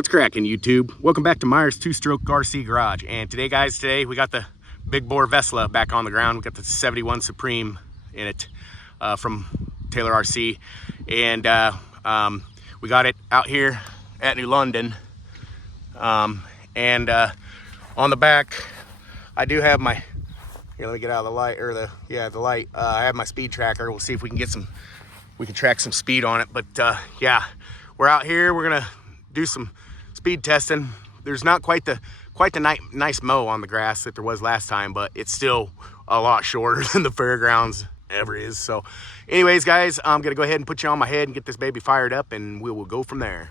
What's cracking, YouTube? Welcome back to Myers Two-Stroke RC Garage. And today we got the big bore Vesla back on the ground. We got the 71 Supreme in it from Taylor RC, and we got it out here at New London. On the back, I do have my, here, let me get out of the light, or the light. I have my speed tracker. We'll see if we can get we can track some speed on it. But yeah, we're out here. We're gonna do some speed testing. There's not quite the nice mow on the grass that there was last time, but it's still a lot shorter than the fairgrounds ever is. So anyways, guys, I'm gonna go ahead and put you on my head and get this baby fired up, and we will go from there.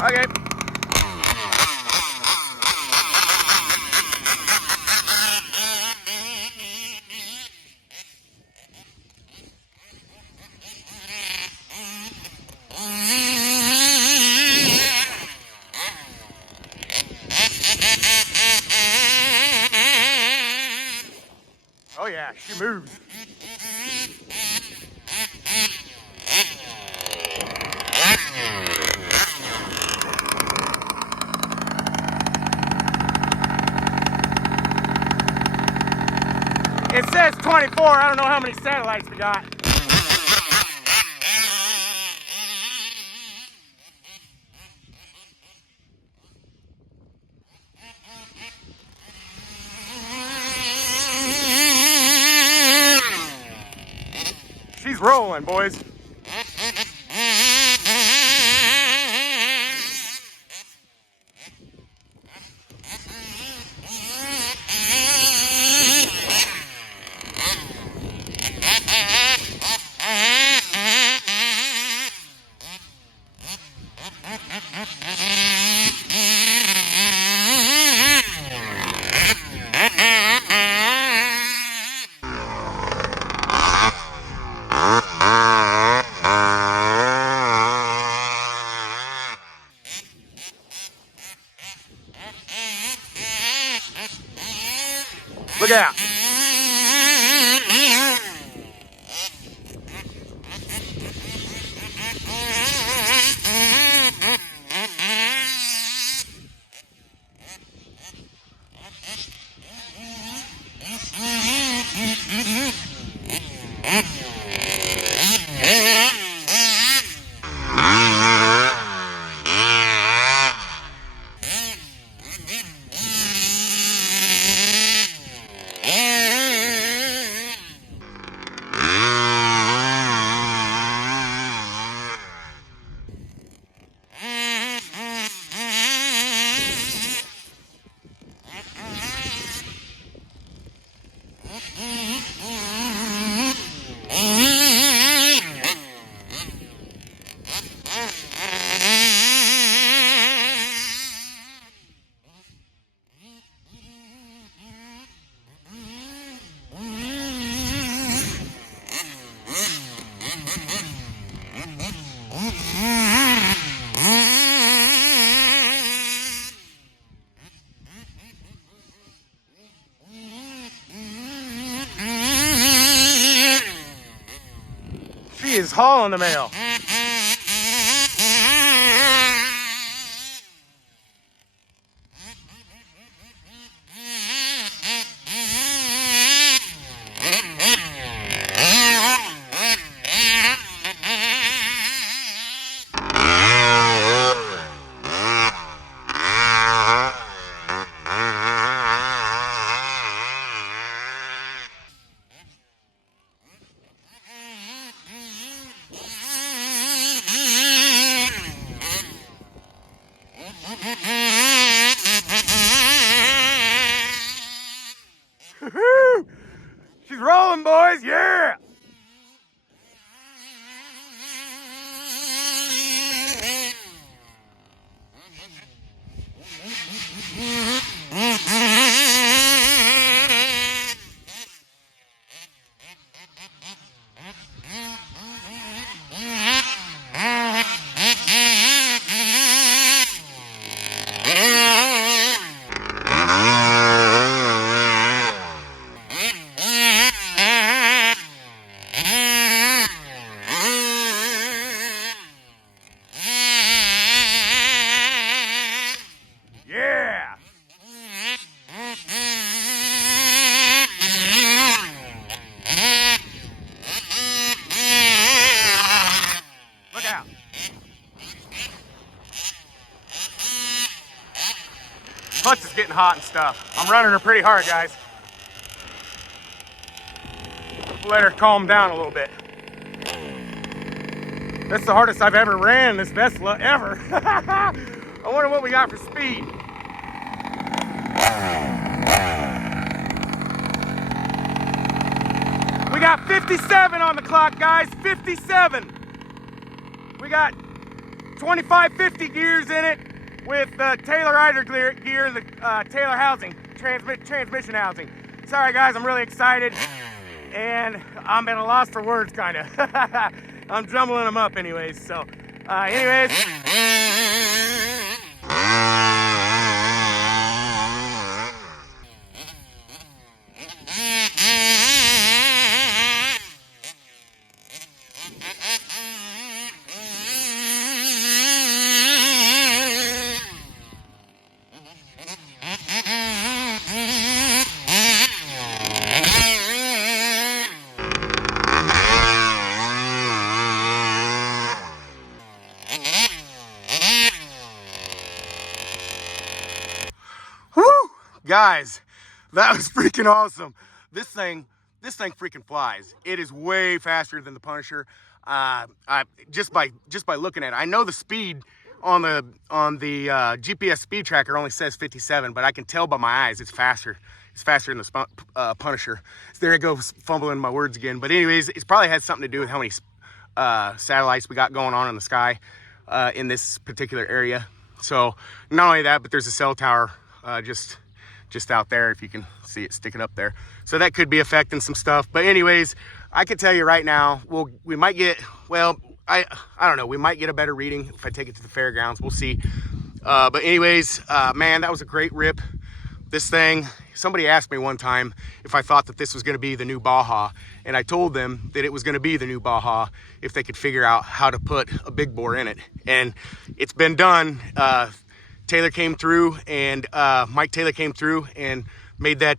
Okay. Oh yeah, she moves. It says 24. I don't know how many satellites we got. She's rolling, boys. Look out. She is hauling the mail. She's rolling, boys, yeah! Yeah! Look out! Clutch is getting hot and stuff. I'm running her pretty hard, guys. Let her calm down a little bit. That's the hardest I've ever ran this Vesla, ever. I wonder what we got for speed. We got 57 on the clock, guys, 57. We got 2550 gears in it with the Taylor Rider gear, the Taylor housing, transmission housing. Sorry guys, I'm really excited and I'm at a loss for words, kind of. I'm jumbling them up anyways, so anyways. Woo! Guys, that was freaking awesome. This thing freaking flies. It is way faster than the Punisher. Just by looking at it, I know the speed on the GPS speed tracker only says 57, but I can tell by my eyes it's faster. It's faster than the Punisher. So there it goes, fumbling my words again. But anyways, it's probably had something to do with how many satellites we got going on in the sky in this particular area. So not only that, but there's a cell tower just out there, if you can see it sticking up there. So that could be affecting some stuff. But anyways, I can tell you right now, we might get, well, I don't know, we might get a better reading if I take it to the fairgrounds. We'll see. But anyways, man, that was a great rip. This thing, somebody asked me one time if I thought that this was going to be the new Baja, and I told them that it was going to be the new Baja if they could figure out how to put a big bore in it. And it's been done. Taylor came through, and Mike Taylor came through and made that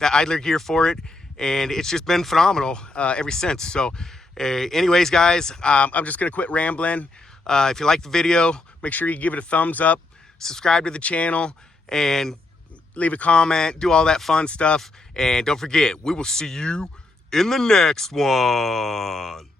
idler gear for it, and it's just been phenomenal ever since. So anyways, guys, I'm just gonna quit rambling. If you like the video, make sure you give it a thumbs up, subscribe to the channel, and leave a comment, do all that fun stuff. And don't forget, we will see you in the next one.